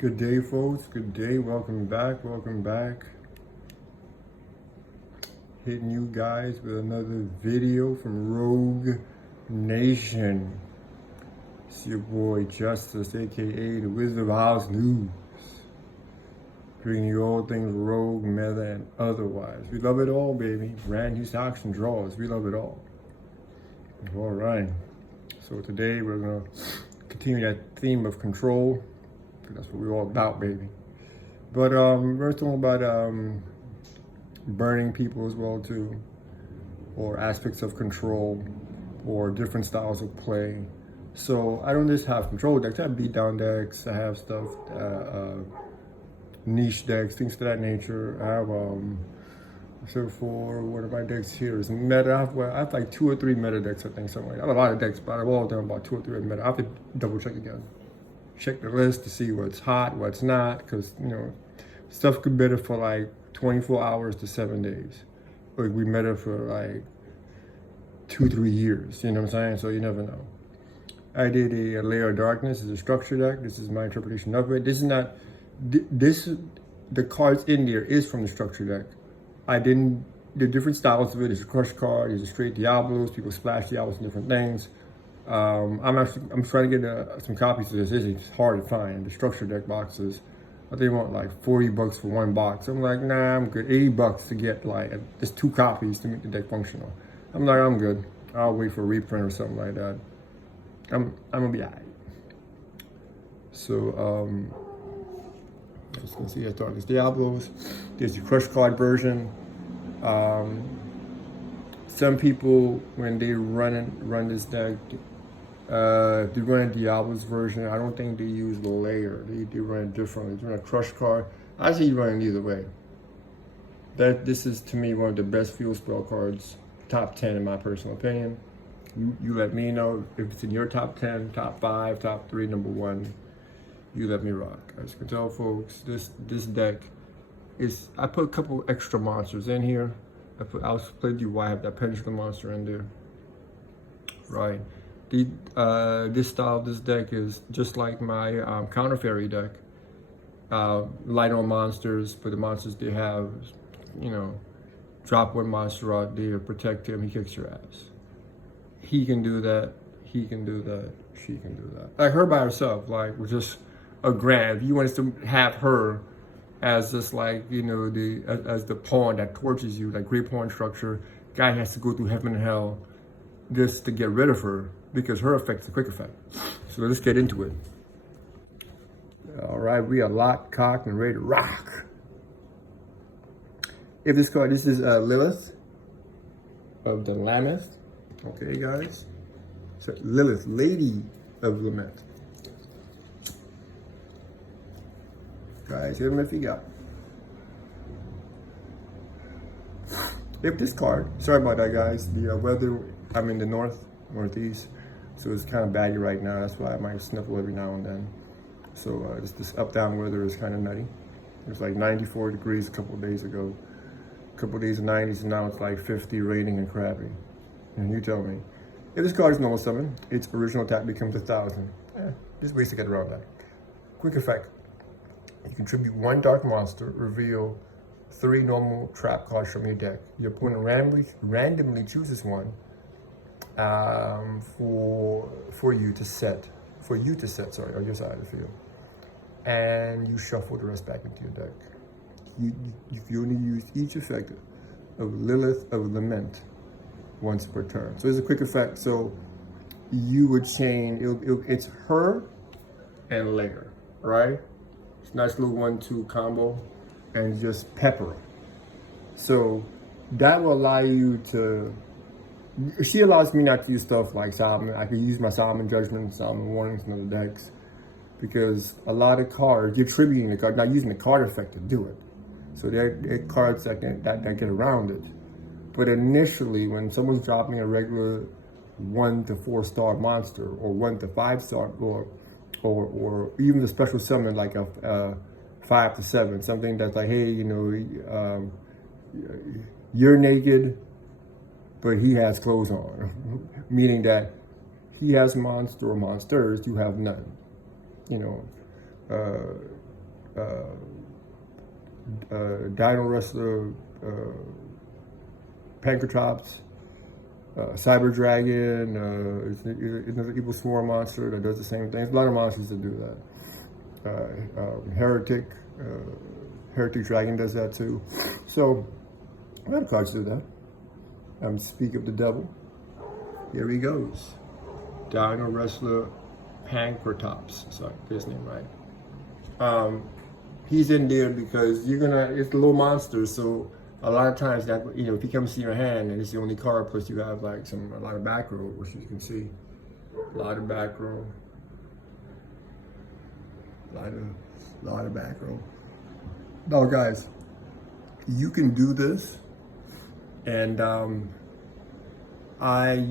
Good day, folks. Good day. Welcome back. Welcome back. Hitting you guys with another video from Rogue Nation. It's your boy Justice, aka the Wizard of House News. Bringing you all things rogue, meta, and otherwise. We love it all, baby. Brand new stocks and draws. We love it all. All right. So today we're gonna continue that theme of control. That's what we're all about, baby. But we're talking about burning people as well too, or aspects of control, or different styles of play. So I don't just have control decks. I have beat down decks. I have stuff, niche decks, things of that nature. I have so for one of my decks here is meta. I have like 2 or 3 meta decks. I think somewhere. I have a lot of decks, but I've all done about 2 or 3 meta. I have to double check again. Check the list to see what's hot, what's not, because stuff could better for like 24 hours to 7 days. Like we meta for like 2-3 years. You know what I'm saying? So you never know. I did a Lair of Darkness. It's a structure deck. This is my interpretation of it. This is not. The cards in there is from the structure deck. I didn't. The different styles of it. There's a crush card. There's a straight Diablos. People splash Diablos and different things. I'm trying to get some copies of this. It's hard to find. The structure deck boxes, they want like $40 for 1 box. I'm like, nah, I'm good. $80 to get like just 2 copies to make the deck functional. I'm like, I'm good. I'll wait for a reprint or something like that. I'm gonna be alright. So as you can see, I thought there's Diablos. There's the crush card version. Some people when they run this deck. They run a Diablo's version. I don't think they use the Lair. They run it differently. They run a crush card. I say you run it either way. This is to me one of the best field spell cards, top 10 in my personal opinion. You let me know if it's in your top 10, top 5, top 3, number 1. You let me rock. As you can tell, folks, this deck is. I put a couple extra monsters in here. I'll explain to you why I have that pendulum monster in there. Right. This style of this deck is just like my counter fairy deck. Light on monsters, but the monsters they have, drop 1 monster out there, protect him, he kicks your ass. He can do that, he can do that, she can do that. Like her by herself, like with just a grand. If you wanted to have her as just like, as the pawn that torches you, like great pawn structure, guy has to go through heaven and hell just to get rid of her, because her effect's a quick effect. So let's get into it. All right, we are locked, cocked, and ready to rock. If this is Lilith of the Lambeth. Okay, guys. So Lilith, Lady of Lament. Guys, hit them if you got. If this card, sorry about that, guys. The weather, I'm in the northeast, so it's kind of baggy right now. That's why I might sniffle every now and then. So this up-down weather is kind of nutty. It was like 94 degrees a couple of days ago. A couple of days of 90s, and now it's like 50, raining and crappy. And you tell me. If this card is normal summon, its original attack becomes 1,000. There's ways to get around that. Quick effect. You contribute 1 dark monster, reveal 3 normal trap cards from your deck. Your opponent randomly chooses one for you to set, on your side of the field, and you shuffle the rest back into your deck. You only use each effect of Lilith of Lament once per turn. So it's a quick effect. So you would chain. It's her and Lair, right? It's a nice little 1-2 combo, and just pepper them. So that will allow you to. She allows me not to use stuff like Solomon. I can use my Solomon Judgment, Solomon Warnings, and other decks, because a lot of cards, you're tributing the card, not using the card effect to do it. So there are cards that get around it. But initially, when someone's dropping a regular 1 to 4 star monster, or 1 to 5 star, or even the special summon like a 5 to 7, something that's like, hey, you're naked, but he has clothes on, meaning that he has monster or monsters, you have none. Dino Wrestler, Pankratops, Cyber Dragon, another evil swarm monster that does the same thing. There's a lot of monsters that do that. Heretic Dragon does that too. So a lot of cards do that. Speak of the devil. Here he goes. Dino Wrestler Pankratops. Sorry, get his name right. He's in there because it's a little monster, so a lot of times that, if he comes to your hand and it's the only card, plus you have like a lot of back row, which you can see. A lot of back row. A lot of back row. Now guys, you can do this and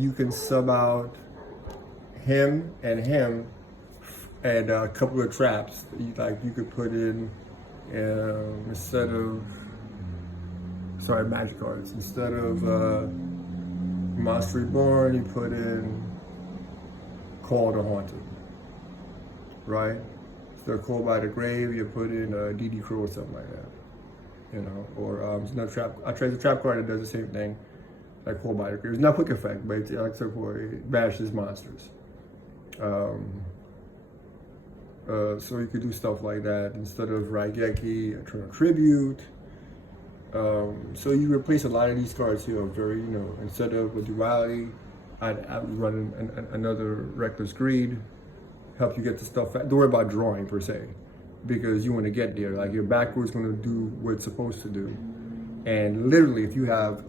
you can sub out him and a couple of traps. You could put in instead of magic cards. Instead of Monster Reborn, you put in Call the Haunted, right? Instead of Call by the Grave, you put in DD Crow or something like that, or another trap. I tried the trap card that does the same thing, like Call by the Grave. It's not quick effect, but it's like it bashes monsters. So you could do stuff like that instead of Raigeki, Eternal Tribute. So you replace a lot of these cards here. Very, instead of a duality, I'd run another Reckless Greed. Help you get the stuff. Don't worry about drawing per se, because you want to get there. Like your back row is going to do what it's supposed to do, and literally, if you have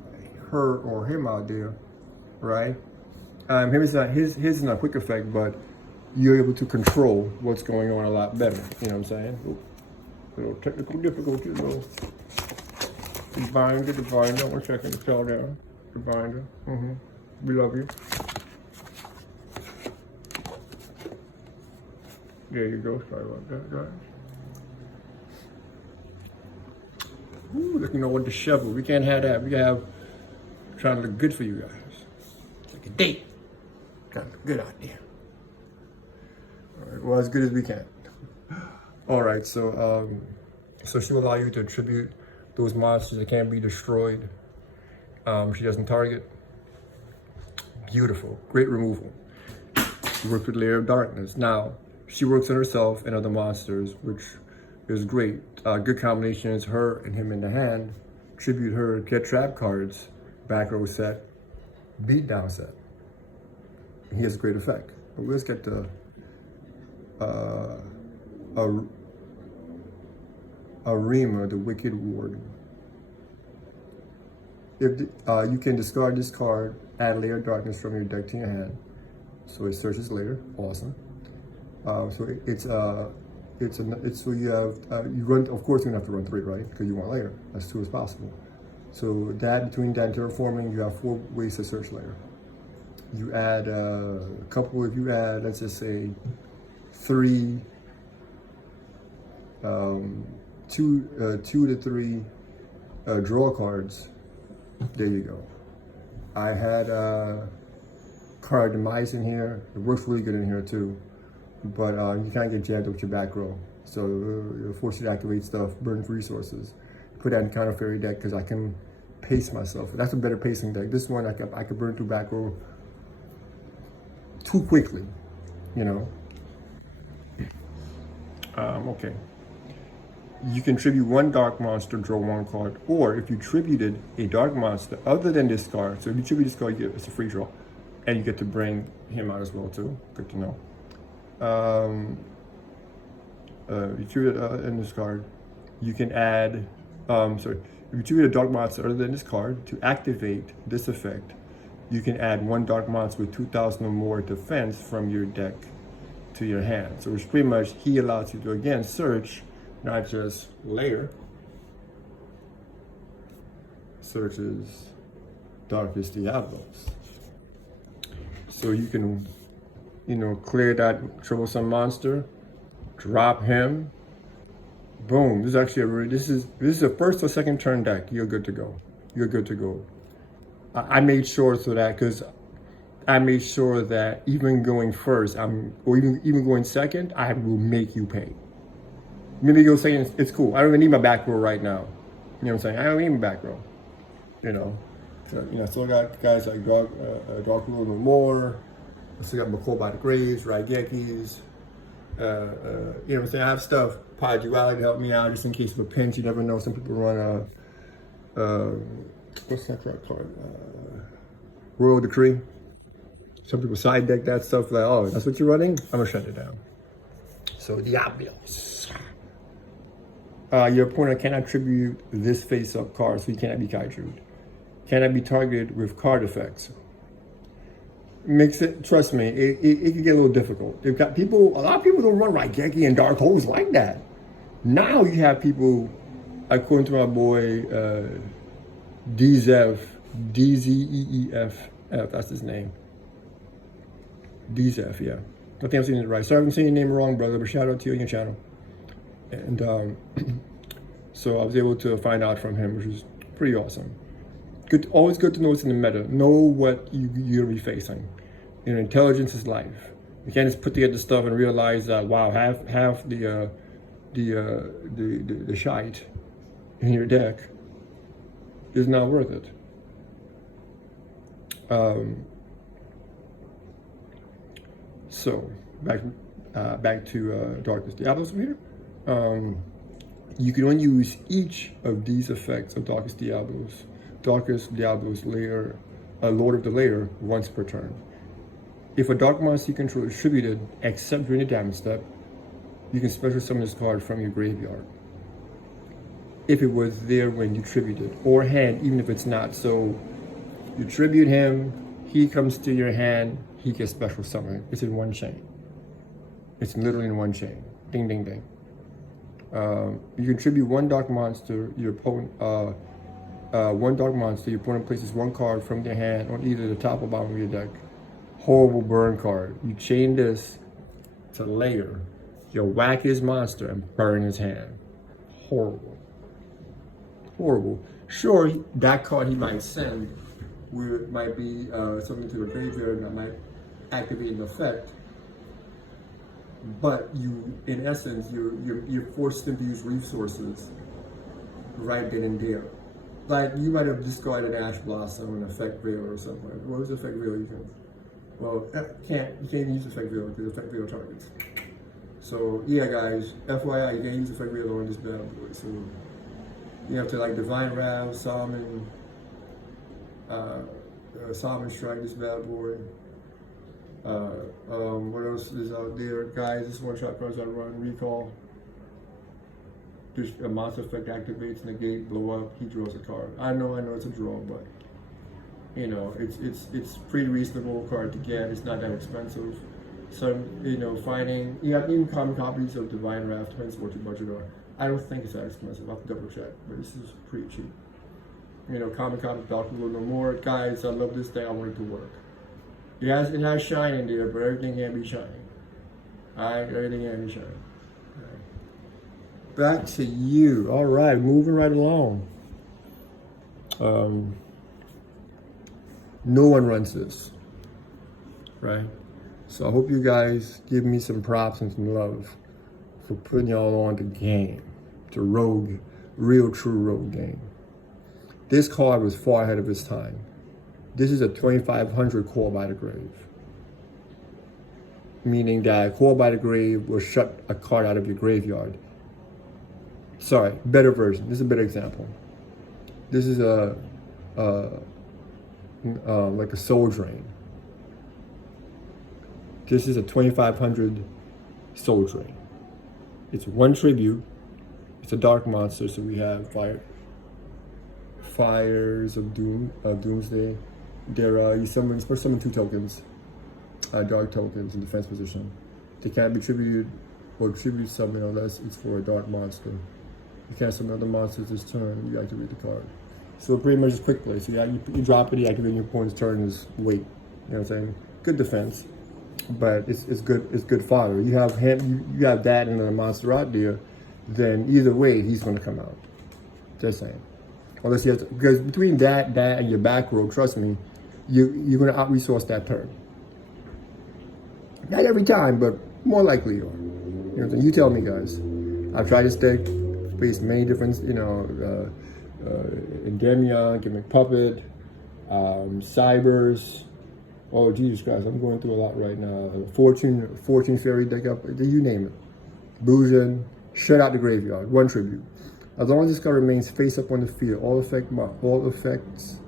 her or him out there, right? His is not a quick effect, but you're able to control what's going on a lot better. You know what I'm saying? Little technical difficulty, little the binder. 1 second, fell down. The binder. We love you. There you go. Sorry about that, guys. Ooh, looking over the shovel. We can't have that. We gotta have trying to look good for you guys. Like a date. Trying to look good out there. All right, well, as good as we can. All right, so she will allow you to attribute those monsters that can't be destroyed. She doesn't target. Beautiful, great removal. She works with Lair of Darkness. Now, she works on herself and other monsters, which is great. Good combination is her and him in the hand. Tribute her, get trap cards, back row set, beat down set. He has a great effect. But let's get to Arima, the Wicked Warden. If you can discard this card, add Lair of Darkness from your deck to your hand. So it searches later. Awesome. So it's so you have you run. Of course, you're gonna have to run 3, right? Because you want Lair as 2 as possible. So between that and terraforming, you have 4 ways to search Lair. You add a couple. If you add, let's just say, 3, 2 to 3 draw cards. There you go. I had Card Demise in here. It works really good in here too. But you can't get jammed up with your back row. So it'll force you to activate stuff, burn resources. Put that in Counter Fairy deck because I can pace myself. That's a better pacing deck. This one I could burn through back row too quickly, Okay. You can tribute 1 dark monster, draw 1 card, or if you tributed a dark monster other than this card, so if you tribute this card, it's a free draw, and you get to bring him out as well too. Good to know. You tribute in this card, you can add. If you tribute a dark monster other than this card, to activate this effect, you can add 1 dark monster with 2,000 or more defense from your deck to your hand. So it's pretty much he allows you to again search. Not just Lair, searches Darkest Diablos. So you can, clear that troublesome monster, drop him, boom. This is actually this is a first or second turn deck. You're good to go. You're good to go. I made sure so that because I made sure that even going first, or even going second, I will make you pay. Maybe you'll say it's cool. I don't even need my back row right now. You know what I'm saying? I don't need my back row. You know, so, still got guys like Dark a little more. I still got McCall by the Graves, Raigekis. You know what I'm saying? I have stuff, Pod Duality to help me out just in case of a pinch. You never know. Some people run what's that truck called? Royal Decree. Some people side deck that stuff like, oh, that's what you're running? I'm gonna shut it down. So Diablos. Your opponent cannot tribute this face-up card, so he cannot be kaiju'd. Cannot be targeted with card effects. Makes it, trust me, it can get a little difficult. They've got people, a lot of people don't run Raigeki and Dark Holes like that. Now you have people, according to my boy, DZEF, DZEEF, that's his name. DZEF, yeah. I think I'm saying it right. Sorry if I'm saying your name wrong, brother, but shout out to you on your channel. And so I was able to find out from him, which was pretty awesome. Good, always good to know what's in the meta. Know what you're gonna be facing. Intelligence is life. You can't just put together stuff and realize that wow, half the shite in your deck is not worth it. So back to Darkness Diablos from here. You can only use each of these effects of Darkest Diablos Lair, Lord of the Lair, once per turn. If a Dark Monster you control is tributed, except during the damage step, you can special summon this card from your graveyard. If it was there when you tributed, or hand, even if it's not. So you tribute him, he comes to your hand, he gets special summoned. It's in one chain. It's literally in one chain. Ding, ding, ding. You can tribute one Dark Monster, your opponent, one Dark Monster, your opponent places one card from their hand on either the top or bottom of your deck. Horrible burn card. You chain this to Lair. You'll whack his monster and burn his hand. Horrible. Horrible. Sure, that card he might send might be something to the graveyard that might activate an effect. But you, in essence, you're forced him to use resources right then and there. Like you might have discarded Ash Blossom and Effect Veil or something. What was Effect Veil you can? Well, you can't use Effect Veil because Effect Veil targets. So yeah, guys, FYI, you can't use Effect Veil on this bad boy. So you have to like Divine Wrath, Salmon Strike this bad boy. What else is out there, guys? This one shot cards I run. Recall. Just a monster effect activates, negate, blow up. He draws a card. I know it's a draw, but it's pretty reasonable card to get. It's not that expensive. So finding even common copies of Divine Wrath depends what your budget are. I don't think it's that expensive. I'll have to double check, but this is pretty cheap. Common copy of Doctor Will No More, guys. I love this thing. I want it to work. It has shine in there, but everything can't be shining. Alright, everything can't be shining. Back to you. All right, moving right along. No one runs this, right? So I hope you guys give me some props and some love for putting y'all on the game, to rogue, real true rogue game. This card was far ahead of its time. This is a 2500 Call by the Grave. Meaning that Call by the Grave will shut a card out of your graveyard. Sorry, better version. This is a better example. This is like a Soul Drain. This is a 2500 Soul Drain. It's one tribute. It's a dark monster, so we have Fires of Doomsday. You first summon 2 tokens, dark tokens in defense position. They can't be tributed or tribute summon unless it's for a dark monster. You can't summon other monsters this turn, you activate the card. So it pretty much is quick play. So you drop it, you activate your opponent's turn is wait. You know what I'm saying? Good defense, but it's good fodder. You have that and a monster out there, then either way he's gonna come out. Just saying. Unless you have to, because between that and your back row, trust me, you're gonna out-resource that turn. Not every time, but more likely you are. You tell me, guys. I've tried this deck, faced many different, Endymion, Gimmick Puppet, Cybers. Oh, Jesus Christ, I'm going through a lot right now. Fortune Fairy deck up, you name it. Boozin, shut out the graveyard, one tribute. As long as this card remains face up on the field, all effects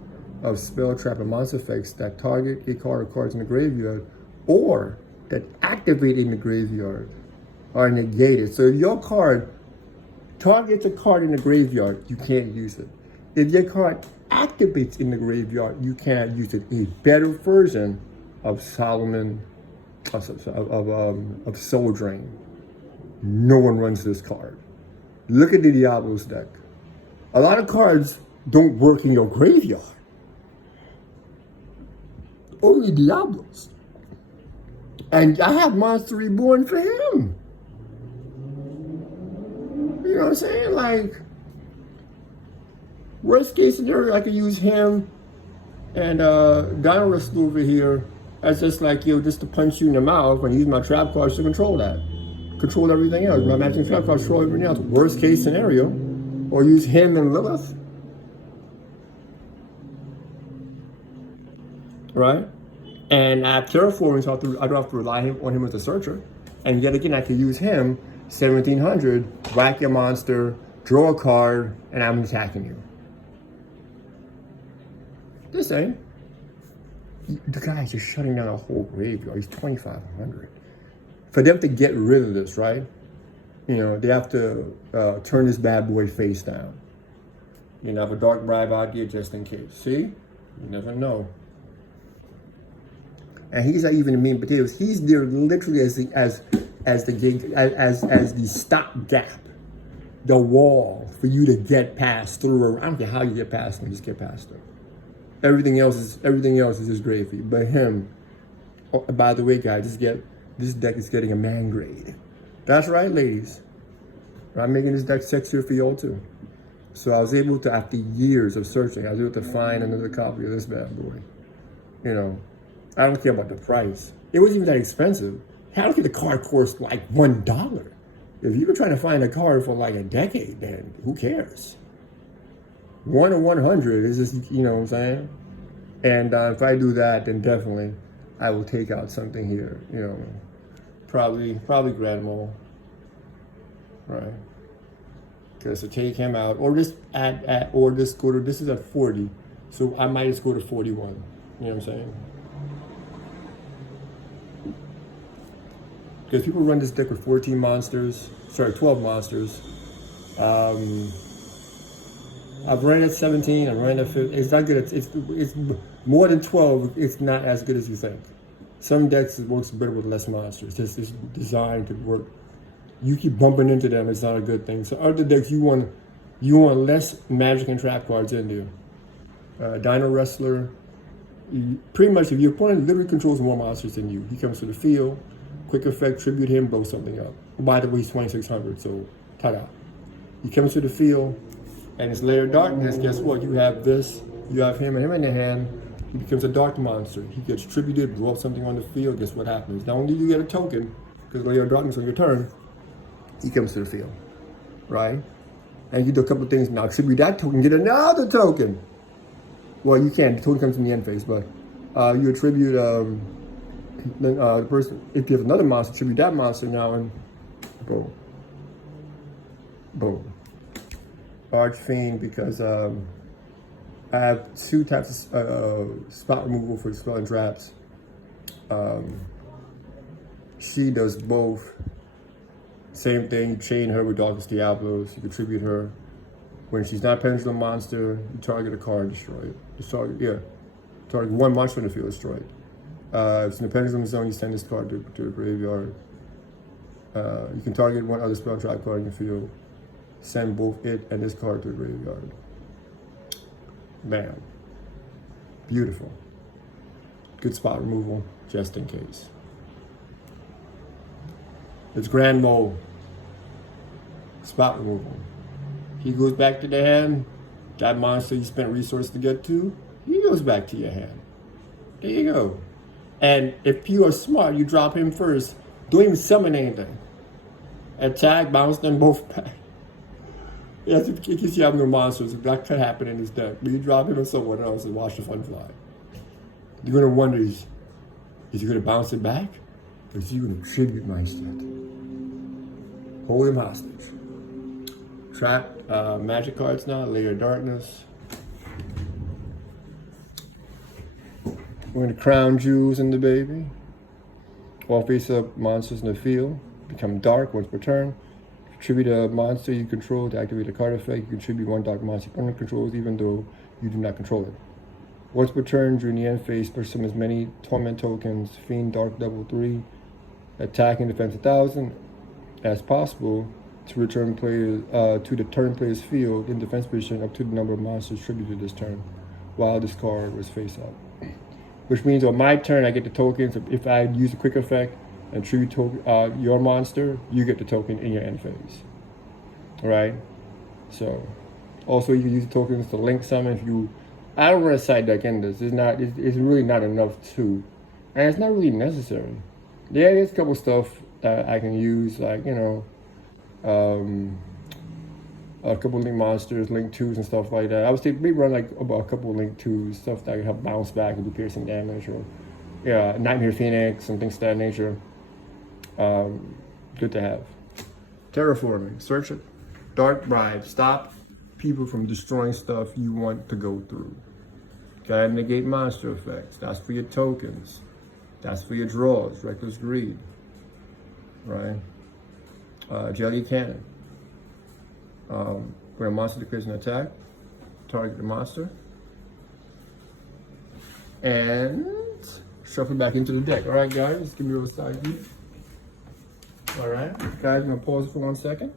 of spell, trap, and monster effects that target a card or cards in the graveyard or that activate in the graveyard are negated. So if your card targets a card in the graveyard, you can't use it. If your card activates in the graveyard, you can't use it. A better version of Solomon, of Soul Drain. No one runs this card. Look at the Diablos deck. A lot of cards don't work in your graveyard. Only Diablos. And I have Monster Reborn for him. You know what I'm saying? Like, worst case scenario, I could use him and Dino Wrestler over here as just like, just to punch you in the mouth and use my trap cards to control that. Control everything else. My matching trap cards control everything else. Worst case scenario. Or use him and Lilith. Right? And I have Terraforming, so I don't have to rely on him as a searcher. And yet again, I can use him, 1700, whack your monster, draw a card, and I'm attacking you. Just saying. The guy's just shutting down a whole graveyard. He's 2,500. For them to get rid of this, right? They have to turn this bad boy face down. Have a dark bribe idea just in case. See? You never know. And he's not even the meat and potatoes. He's there literally as the stopgap, the wall for you to get past through. I don't care how you get past him, just get past him. Everything else is just gravy. But him, by the way, guys, this deck is getting a man grade. That's right, ladies. I'm making this deck sexier for y'all too. So I was able to, after years of searching, I was able to find another copy of this bad boy. I don't care about the price. It wasn't even that expensive. I don't think the card cost like $1. If you've been trying to find a card for like a decade, then who cares? 1 in 100 is just, what I'm saying? And if I do that, then definitely I will take out something here, probably Grand Mole, right? Because to take him out, or just this is at 40, so I might just go to 41. You know what I'm saying? Because people run this deck with 12 monsters. I've run it at 17, I've run it at 15. It's not good. It's more than 12. It's not as good as you think. Some decks it works better with less monsters. It's designed to work. You keep bumping into them, it's not a good thing. So other decks you want less magic and trap cards in there. Dino Wrestler. Pretty much if your opponent literally controls more monsters than you, he comes to the field. Quick effect, tribute him, blow something up. By the way, he's 2,600, so ta-da. He comes to the field, and it's Lair Darkness. Guess what? You have this, you have him and him in the hand. He becomes a dark monster. He gets tributed, blow up something on the field. Guess what happens? Not only do you get a token, because Lair Darkness on your turn, he comes to the field, right? And you do a couple of things. Now tribute that token, get another token. Well, you can't. The token comes in the end phase, but you attribute the person. If you have another monster, tribute that monster now, and boom, boom. Archfiend, because I have 2 types of spot removal for spell and traps. She does both. Same thing, you chain her with Darkest Diablos, you contribute her. When she's not a pendulum monster, you target a card, destroy it. Target one monster in the field, destroy it. If it's in the pendulum zone, you send this card to the graveyard. You can target one other spell trap card in the field. Send both it and this card to the graveyard. Bam. Beautiful. Good spot removal, just in case. It's Grand Mole. Spot removal. He goes back to the hand. That monster you spent resources to get to, he goes back to your hand. There you go. And if you are smart, you drop him first. Don't even summon anything. Attack, bounce them both back. Yes, in case you have no monsters, that could happen in this deck. But you drop him on someone else and watch the fun fly. You're gonna wonder, is he gonna bounce it back? Or is he gonna tribute my set? Hold him hostage. Trap, magic cards now, Lair Darkness. We're gonna crown jewels in the baby. All face-up monsters in the field become dark once per turn. Contribute a monster you control to activate a card effect. You contribute one dark monster your opponent controls even though you do not control it. Once per turn during the end phase, purchase as many torment tokens, Fiend Dark Devil 3, attack and defense 1,000 as possible to return players to the turn player's field in defense position up to the number of monsters tributed this turn, while this card was face up. Which means on my turn I get the tokens. If I use a quick effect and tribute your monster, you get the token in your end phase. Alright? So also you can use the tokens to link summon if you I don't run a side deck in this. It's really not enough to, and it's not really necessary. Yeah, there's a couple stuff that I can use, like, you know, a couple link monsters, link 2s and stuff like that. I would say maybe run like about a couple link 2s, stuff that can help bounce back and do piercing damage, or yeah, Nightmare Phoenix and things of that nature. Good to have. Terraforming, search it. Dark Bribe, stop people from destroying stuff you want to go through. Gotta negate monster effects. That's for your tokens. That's for your draws. Reckless Greed. Right? Jelly Cannon. When a monster declares an attack, target the monster. And shuffle back into the deck. Alright guys, give me a little side view. Alright, guys, I'm gonna pause for 1 second.